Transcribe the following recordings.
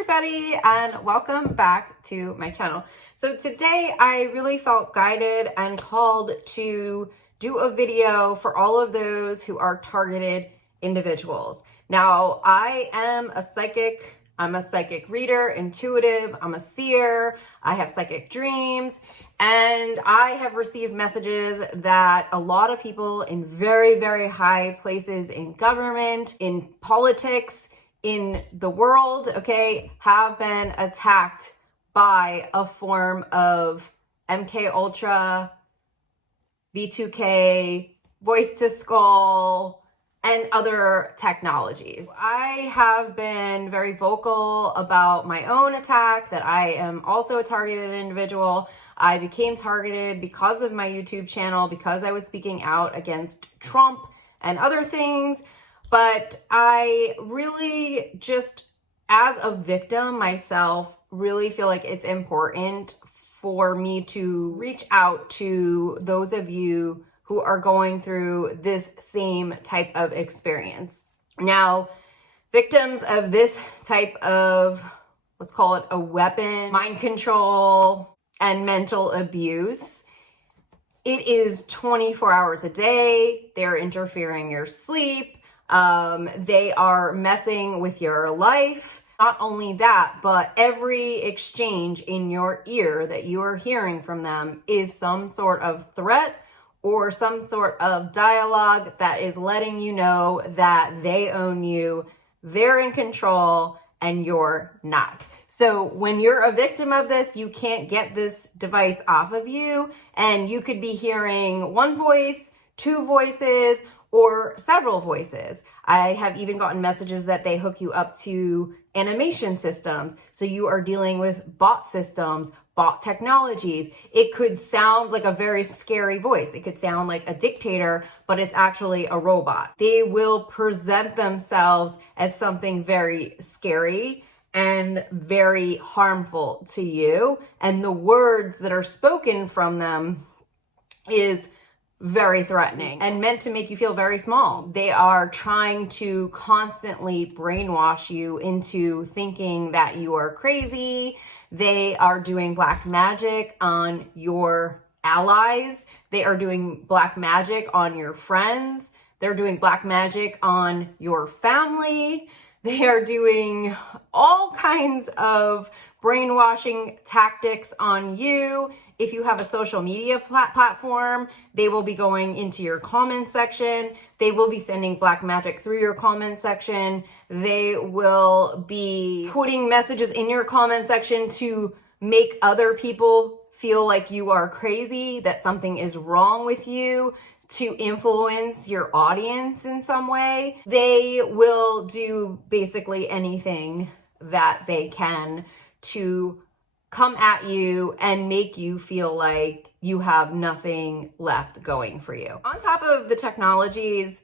everybody, and welcome back to my channel. So today I really felt guided and called to do a video for all of those who are targeted individuals. Now, I am a psychic. I'm a psychic reader, intuitive, I'm a seer, I have psychic dreams, and I have received messages that a lot of people in very, very high places in government, in politics, in the world, okay, have been attacked by a form of MK Ultra, V2K, voice to skull, and other technologies. I have been very vocal about my own attack, that I am also a targeted individual. I became targeted because of my YouTube channel, because I was speaking out against Trump and other things. But I really just, as a victim myself, really feel like it's important for me to reach out to those of you who are going through this same type of experience. Now, victims of this type of, let's call it a weapon, mind control, and mental abuse, it is 24 hours a day. They're interfering your sleep. They are messing with your life. Not only that, but every exchange in your ear that you are hearing from them is some sort of threat or some sort of dialogue that is letting you know that they own you, they're in control, and you're not. So when you're a victim of this, you can't get this device off of you, and you could be hearing one voice, two voices, or several voices. I have even gotten messages that they hook you up to animation systems. So you are dealing with bot systems, bot technologies. It could sound like a very scary voice. It could sound like a dictator, but it's actually a robot. They will present themselves as something very scary and very harmful to you. And the words that are spoken from them is very threatening and meant to make you feel very small. They are trying to constantly brainwash you into thinking that you are crazy. They are doing black magic on your allies. They are doing black magic on your friends. They're doing black magic on your family. They are doing all kinds of brainwashing tactics on you. If you have a social media platform, they will be going into your comment section. They will be sending black magic through your comment section. They will be putting messages in your comment section to make other people feel like you are crazy, that something is wrong with you, to influence your audience in some way. They will do basically anything that they can to come at you and make you feel like you have nothing left going for you. On top of the technologies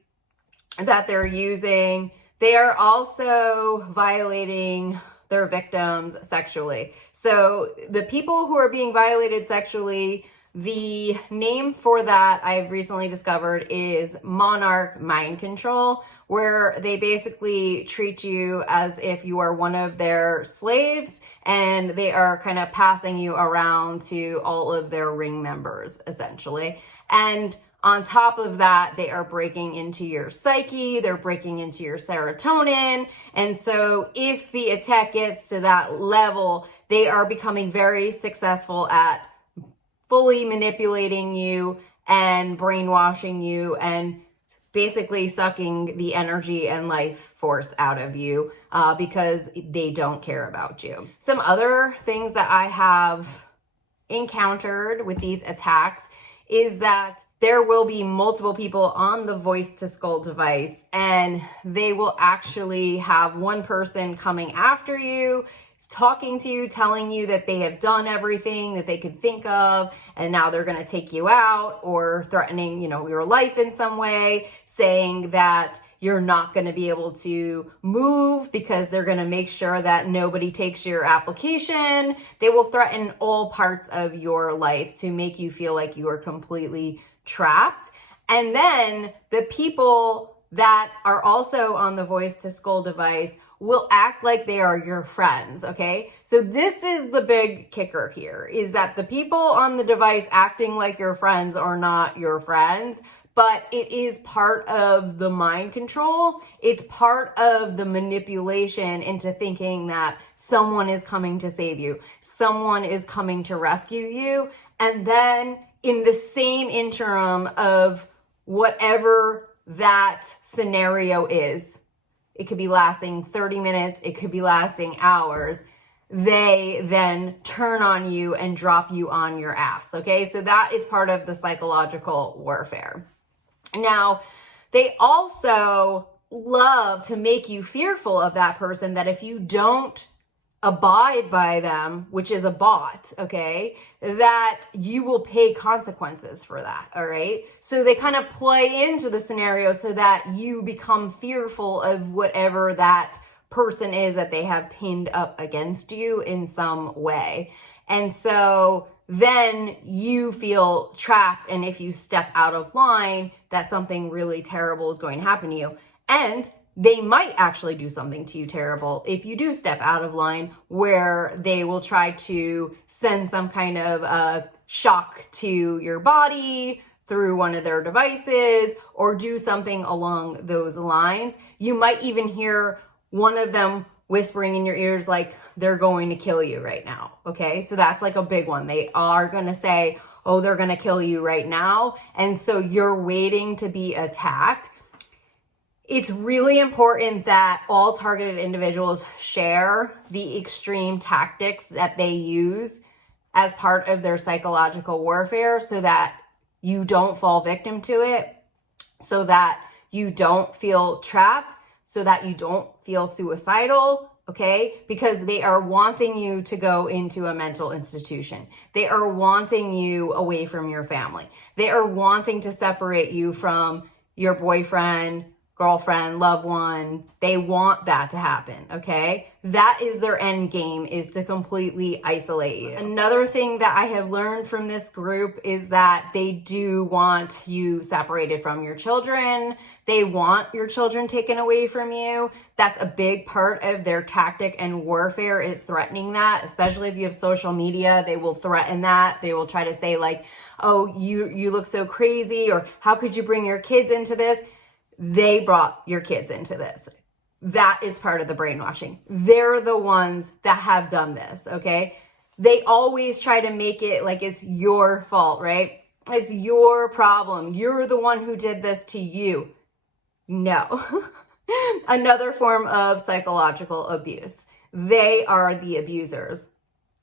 that they're using, they are also violating their victims sexually. So the people who are being violated sexually, the name for that I've recently discovered is Monarch mind control, where they basically treat you as if you are one of their slaves, and they are kind of passing you around to all of their ring members, essentially. And on top of that, they are breaking into your psyche, they're breaking into your serotonin. And so if the attack gets to that level, they are becoming very successful at fully manipulating you and brainwashing you and basically sucking the energy and life force out of you because they don't care about you. Some other things that I have encountered with these attacks is that there will be multiple people on the voice to skull device, and they will actually have one person coming after you, talking to you, telling you that they have done everything that they could think of, and now they're going to take you out, or threatening, your life in some way, saying that you're not going to be able to move because they're going to make sure that nobody takes your application. They will threaten all parts of your life to make you feel like you are completely trapped. And then the people that are also on the voice to skull device will act like they are your friends, okay? So this is the big kicker here, is that the people on the device acting like your friends are not your friends, but it is part of the mind control. It's part of the manipulation into thinking that someone is coming to save you, someone is coming to rescue you, and then in the same interim of whatever that scenario is, it could be lasting 30 minutes, it could be lasting hours, they then turn on you and drop you on your ass, okay? So that is part of the psychological warfare. Now, they also love to make you fearful of that person, that if you don't abide by them, which is a bot, okay, that you will pay consequences for that, all right? So they kind of play into the scenario so that you become fearful of whatever that person is that they have pinned up against you in some way. And so then you feel trapped, and if you step out of line, that something really terrible is going to happen to you. And they might actually do something to you terrible if you do step out of line, where they will try to send some kind of shock to your body through one of their devices, or do something along those lines. You might even hear one of them whispering in your ears like they're going to kill you right now, okay? So that's like a big one. They are going to say, oh, they're going to kill you right now. And so you're waiting to be attacked. It's really important that all targeted individuals share the extreme tactics that they use as part of their psychological warfare, so that you don't fall victim to it, so that you don't feel trapped, so that you don't feel suicidal, okay? Because they are wanting you to go into a mental institution. They are wanting you away from your family. They are wanting to separate you from your boyfriend, girlfriend, loved one. They want that to happen, okay? That is their end game, is to completely isolate you. Another thing that I have learned from this group is that they do want you separated from your children. They want your children taken away from you. That's a big part of their tactic and warfare, is threatening that, especially if you have social media. They will threaten that. They will try to say like, oh, you look so crazy, or how could you bring your kids into this? They brought your kids into this. That is part of the brainwashing. They're the ones that have done this, okay? They always try to make it like it's your fault, right? It's your problem. You're the one who did this to you. No. Another form of psychological abuse. They are the abusers.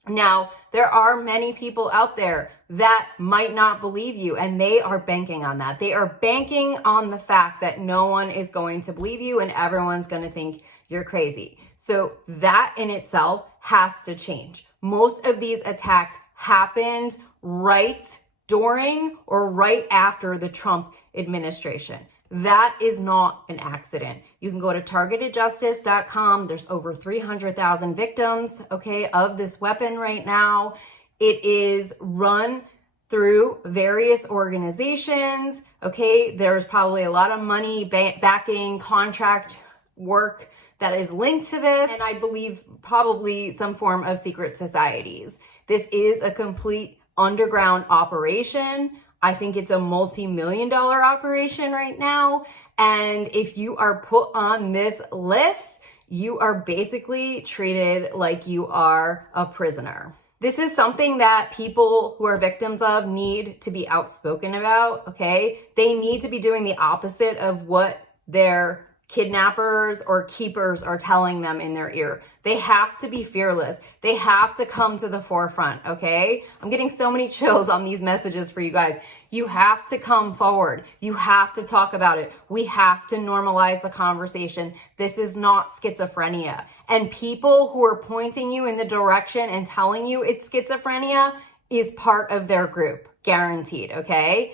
Now, there are many people out there that might not believe you, and they are banking on that. They are banking on the fact that no one is going to believe you and everyone's going to think you're crazy. So that in itself has to change. Most of these attacks happened right during or right after the Trump administration. That is not an accident. You can go to targetedjustice.com. There's over 300,000 victims, okay, of this weapon right now. It is run through various organizations, okay? There's probably a lot of money backing contract work that is linked to this, and I believe probably some form of secret societies. This is a complete underground operation. I think it's a multi-million-dollar operation right now. And if you are put on this list, you are basically treated like you are a prisoner. This is something that people who are victims of need to be outspoken about, okay? They need to be doing the opposite of what their kidnappers or keepers are telling them in their ear. They have to be fearless. They have to come to the forefront, okay? I'm getting so many chills on these messages for you guys. You have to come forward. You have to talk about it. We have to normalize the conversation. This is not schizophrenia. And people who are pointing you in the direction and telling you it's schizophrenia is part of their group, guaranteed, okay?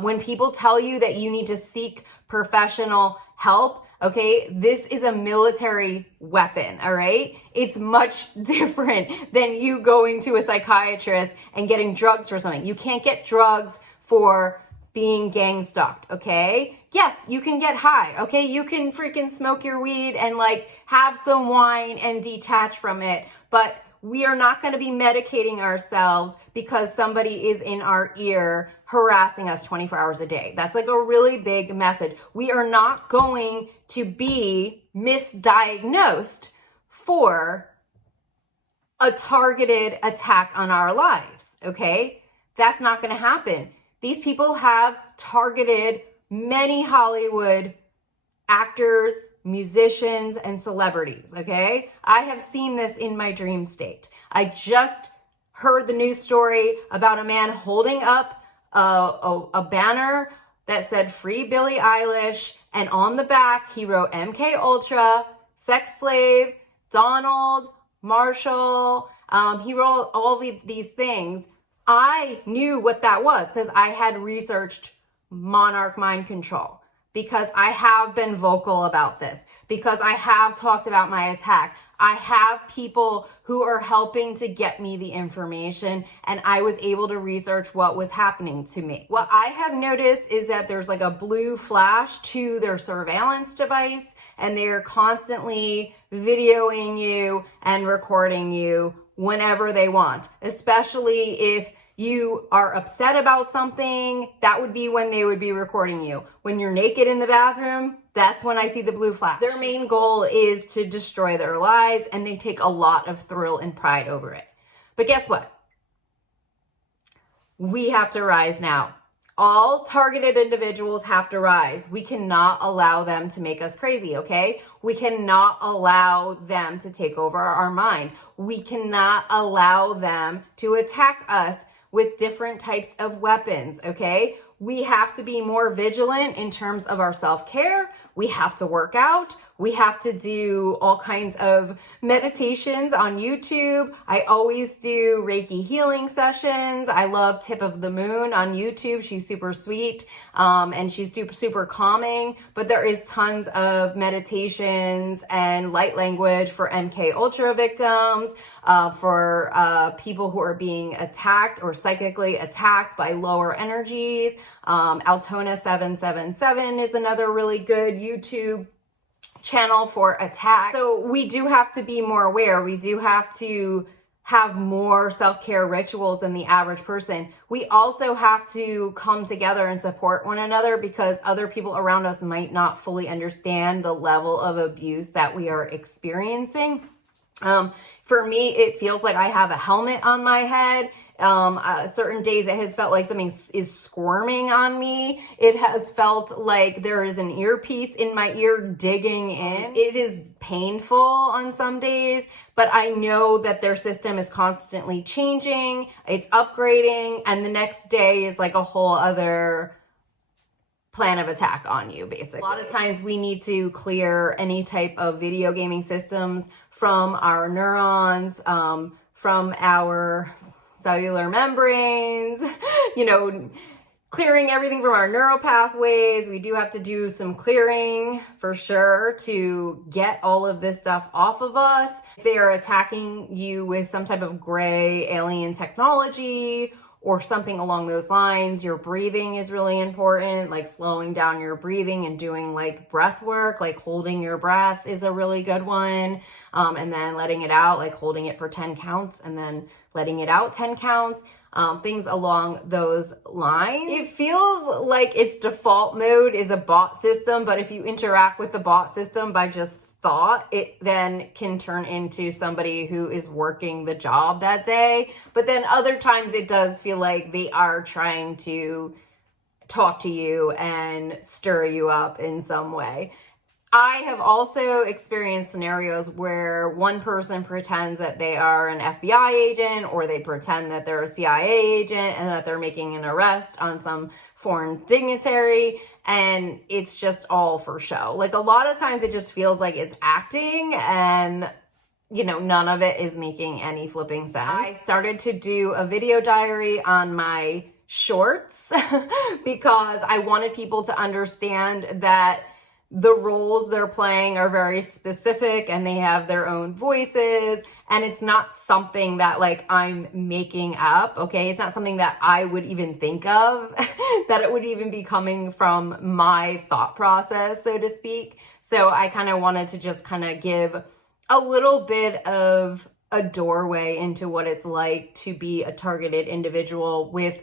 When people tell you that you need to seek professional help, okay, this is a military weapon, all right? It's much different than you going to a psychiatrist and getting drugs for something. You can't get drugs for being gang stalked, okay? Yes, you can get high, okay? You can freaking smoke your weed and like have some wine and detach from it, but we are not going to be medicating ourselves because somebody is in our ear harassing us 24 hours a day. That's like a really big message. We are not going to be misdiagnosed for a targeted attack on our lives, okay? That's not going to happen. These people have targeted many Hollywood actors, musicians, and celebrities, okay? I have seen this in my dream state. I just heard the news story about a man holding up a banner that said "Free Billie Eilish," and on the back he wrote MK Ultra, sex slave, Donald, Marshall. He wrote all these things. I knew what that was because I had researched Monarch mind control, because I have been vocal about this, because I have talked about my attack. I have people who are helping to get me the information, and I was able to research what was happening to me. What I have noticed is that there's like a blue flash to their surveillance device, and they're constantly videoing you and recording you whenever they want, especially if you are upset about something. That would be when they would be recording you. When you're naked in the bathroom, that's when I see the blue flash. Their main goal is to destroy their lives, and they take a lot of thrill and pride over it. But guess what? We have to rise now. All targeted individuals have to rise. We cannot allow them to make us crazy, okay? We cannot allow them to take over our mind. We cannot allow them to attack us with different types of weapons, okay? We have to be more vigilant in terms of our self-care. We have to work out. We have to do all kinds of meditations on YouTube. I always do Reiki healing sessions. I love Tip of the Moon on YouTube. She's super sweet, and she's super calming. But there is tons of meditations and light language for MK Ultra victims, for people who are being attacked or psychically attacked by lower energies. Altona 777 is another really good YouTube channel for attacks. So we do have to be more aware. We do have to have more self-care rituals than the average person. We also have to come together and support one another, because other people around us might not fully understand the level of abuse that we are experiencing. For me, it feels like I have a helmet on my head. Certain days it has felt like something is squirming on me. It has felt like there is an earpiece in my ear digging in. It is painful on some days, but I know that their system is constantly changing. It's upgrading, and the next day is like a whole other plan of attack on you, basically. A lot of times we need to clear any type of video gaming systems from our neurons, from our cellular membranes, clearing everything from our neural pathways. We do have to do some clearing for sure to get all of this stuff off of us. If they are attacking you with some type of gray alien technology or something along those lines, your breathing is really important, like slowing down your breathing and doing like breath work, like holding your breath is a really good one. And then letting it out, like holding it for 10 counts and then letting it out 10 counts, things along those lines. It feels like its default mode is a bot system, but if you interact with the bot system by just thought, it then can turn into somebody who is working the job that day. But then other times it does feel like they are trying to talk to you and stir you up in some way. I have also experienced scenarios where one person pretends that they are an FBI agent, or they pretend that they're a CIA agent and that they're making an arrest on some foreign dignitary, and it's just all for show. Like a lot of times it just feels like it's acting, and none of it is making any flipping sense. I started to do a video diary on my shorts because I wanted people to understand that the roles they're playing are very specific and they have their own voices, and it's not something that like I'm making up, okay? It's not something that I would even think of, that it would even be coming from my thought process, so to speak. So I kind of wanted to just kind of give a little bit of a doorway into what it's like to be a targeted individual with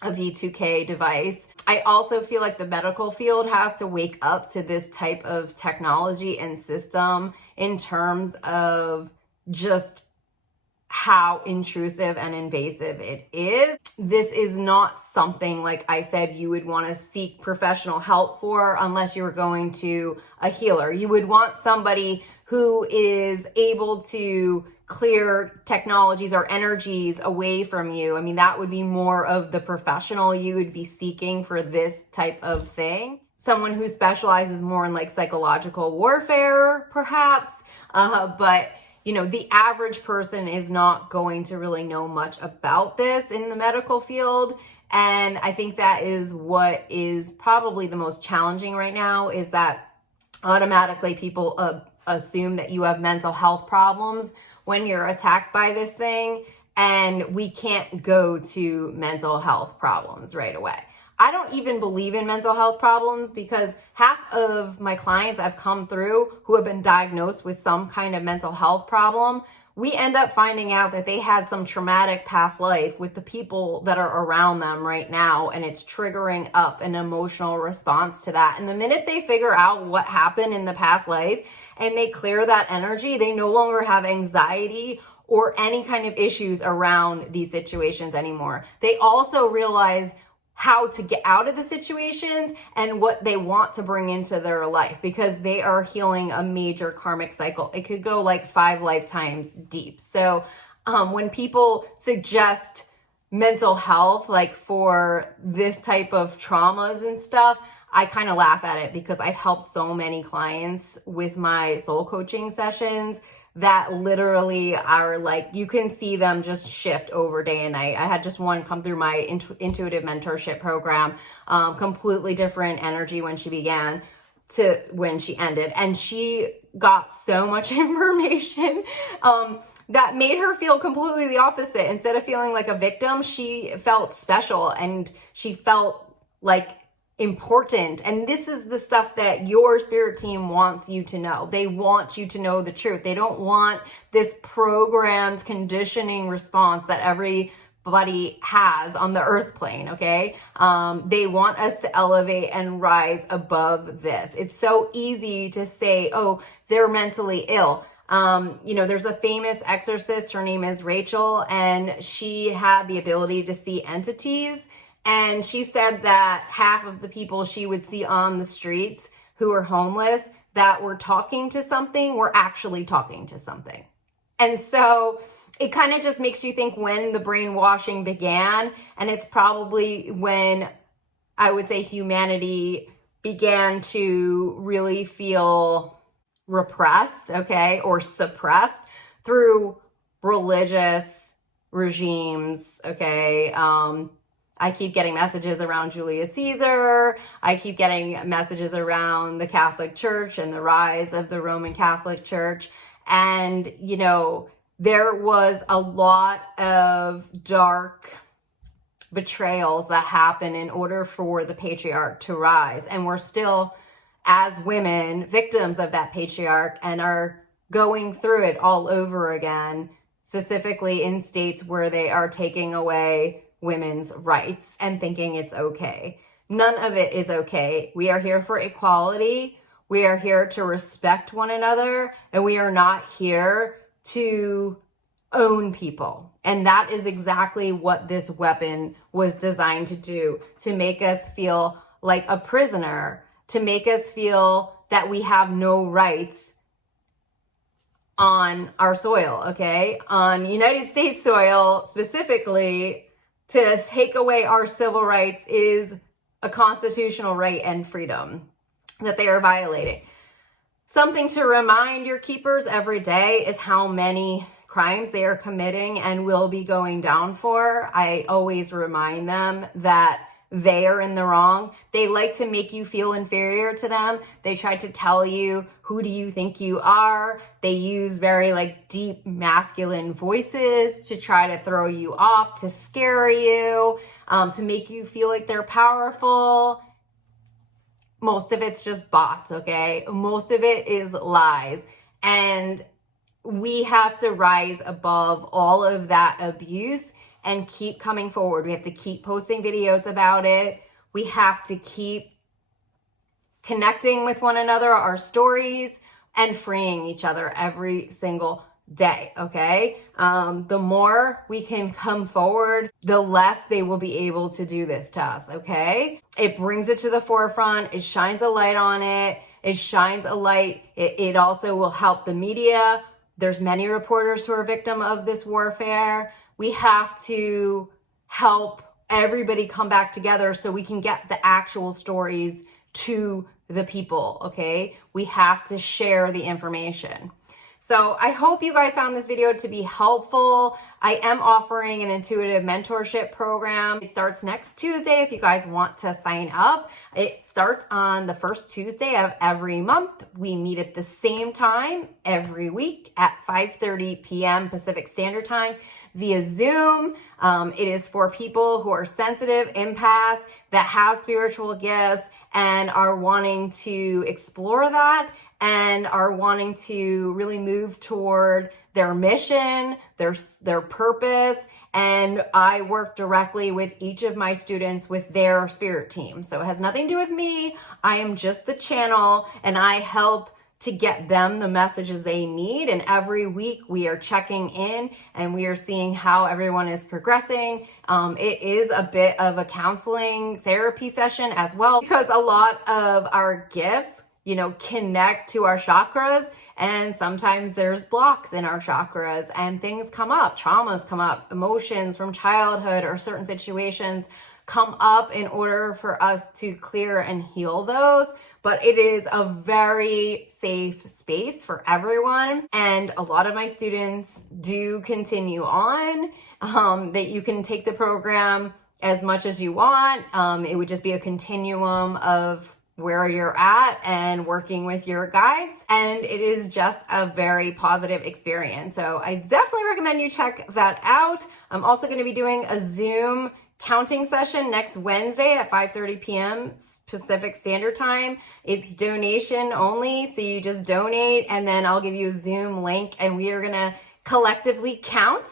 a V2K device. I also feel like the medical field has to wake up to this type of technology and system in terms of just how intrusive and invasive it is. This is not something, like I said, you would want to seek professional help for unless you were going to a healer. You would want somebody who is able to clear technologies or energies away from you. I mean, that would be more of the professional you would be seeking for this type of thing. Someone who specializes more in like psychological warfare, perhaps, but you know, the average person is not going to really know much about this in the medical field. And I think that is what is probably the most challenging right now, is that automatically people assume that you have mental health problems when you're attacked by this thing, and we can't go to mental health problems right away. I don't even believe in mental health problems, because half of my clients I've come through who have been diagnosed with some kind of mental health problem, we end up finding out that they had some traumatic past life with the people that are around them right now, and it's triggering up an emotional response to that. And the minute they figure out what happened in the past life and they clear that energy, they no longer have anxiety or any kind of issues around these situations anymore. They also realize how to get out of the situations and what they want to bring into their life, because they are healing a major karmic cycle. It could go like 5 lifetimes deep. So when people suggest mental health, like for this type of traumas and stuff, I kind of laugh at it, because I've helped so many clients with my soul coaching sessions that literally are like, you can see them just shift over day and night. I had just one come through my intuitive mentorship program, completely different energy when she began to when she ended. And she got so much information that made her feel completely the opposite. Instead of feeling like a victim, she felt special and she felt like important. And this is the stuff that your spirit team wants you to know. They want you to know the truth. They don't want this programmed conditioning response that everybody has on the earth plane, okay? They want us to elevate and rise above this. It's so easy to say, oh, they're mentally ill. You know, there's a famous exorcist, her name is Rachel, and she had the ability to see entities. And she said that half of the people she would see on the streets who were homeless that were talking to something were actually talking to something. And so it kind of just makes you think when the brainwashing began, and it's probably when I would say humanity began to really feel repressed, okay, or suppressed through religious regimes, okay. I keep getting messages around Julius Caesar. I keep getting messages around the Catholic Church and the rise of the Roman Catholic Church. And, you know, there was a lot of dark betrayals that happened in order for the patriarch to rise. And we're still, as women, victims of that patriarch and are going through it all over again, specifically in states where they are taking away women's rights and thinking it's okay. None of it is okay. We are here for equality. We are here to respect one another, and we are not here to own people. And that is exactly what this weapon was designed to do, to make us feel like a prisoner, to make us feel that we have no rights on our soil, okay? On United States soil specifically. To take away our civil rights is a constitutional right and freedom that they are violating. Something to remind your keepers every day is how many crimes they are committing and will be going down for. I always remind them that they are in the wrong. They like to make you feel inferior to them. They try to tell you, who do you think you are? They use very like deep masculine voices to try to throw you off, to scare you, to make you feel like they're powerful. Most of it's just bots, okay? Most of it is lies. And we have to rise above all of that abuse and keep coming forward. We have to keep posting videos about it. We have to keep connecting with one another, our stories, and freeing each other every single day, okay? The more we can come forward, the less they will be able to do this to us, okay? It brings it to the forefront. It shines a light on it. It shines a light. It also will help the media. There's many reporters who are victim of this warfare. We have to help everybody come back together so we can get the actual stories to the people, okay? We have to share the information. So I hope you guys found this video to be helpful. I am offering an intuitive mentorship program. It starts next Tuesday if you guys want to sign up. It starts on the first Tuesday of every month. We meet at the same time every week at 5:30 p.m. Pacific Standard Time via Zoom. It is for people who are sensitive, empaths, that have spiritual gifts and are wanting to explore that and are wanting to really move toward their mission, their purpose. And I work directly with each of my students with their spirit team. So it has nothing to do with me. I am just the channel and I help to get them the messages they need. And every week we are checking in and we are seeing how everyone is progressing. It is a bit of a counseling therapy session as well, because a lot of our gifts, connect to our chakras, and sometimes there's blocks in our chakras and things come up, traumas come up, emotions from childhood or certain situations come up in order for us to clear and heal those. But it is a very safe space for everyone. And a lot of my students do continue on, that you can take the program as much as you want. It would just be a continuum of where you're at and working with your guides. And it is just a very positive experience. So I definitely recommend you check that out. I'm also going to be doing a Zoom counting session next Wednesday at 5:30 p.m. Pacific Standard Time. It's donation only, so you just donate and then I'll give you a Zoom link and we are going to collectively count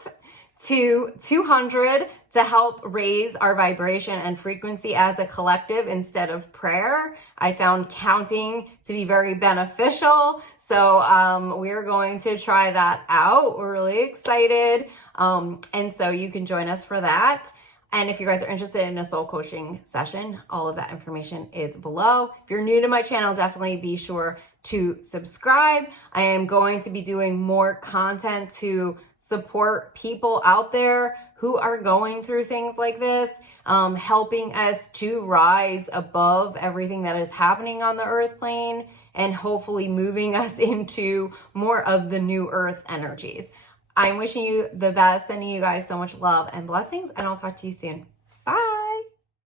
to 200 to help raise our vibration and frequency as a collective instead of prayer. I found counting to be very beneficial. So we're going to try that out. We're really excited. And so you can join us for that. And if you guys are interested in a soul coaching session, all of that information is below. If you're new to my channel, definitely be sure to subscribe. I am going to be doing more content to support people out there who are going through things like this, helping us to rise above everything that is happening on the earth plane and hopefully moving us into more of the new earth energies. I'm wishing you the best, sending you guys so much love and blessings, and I'll talk to you soon.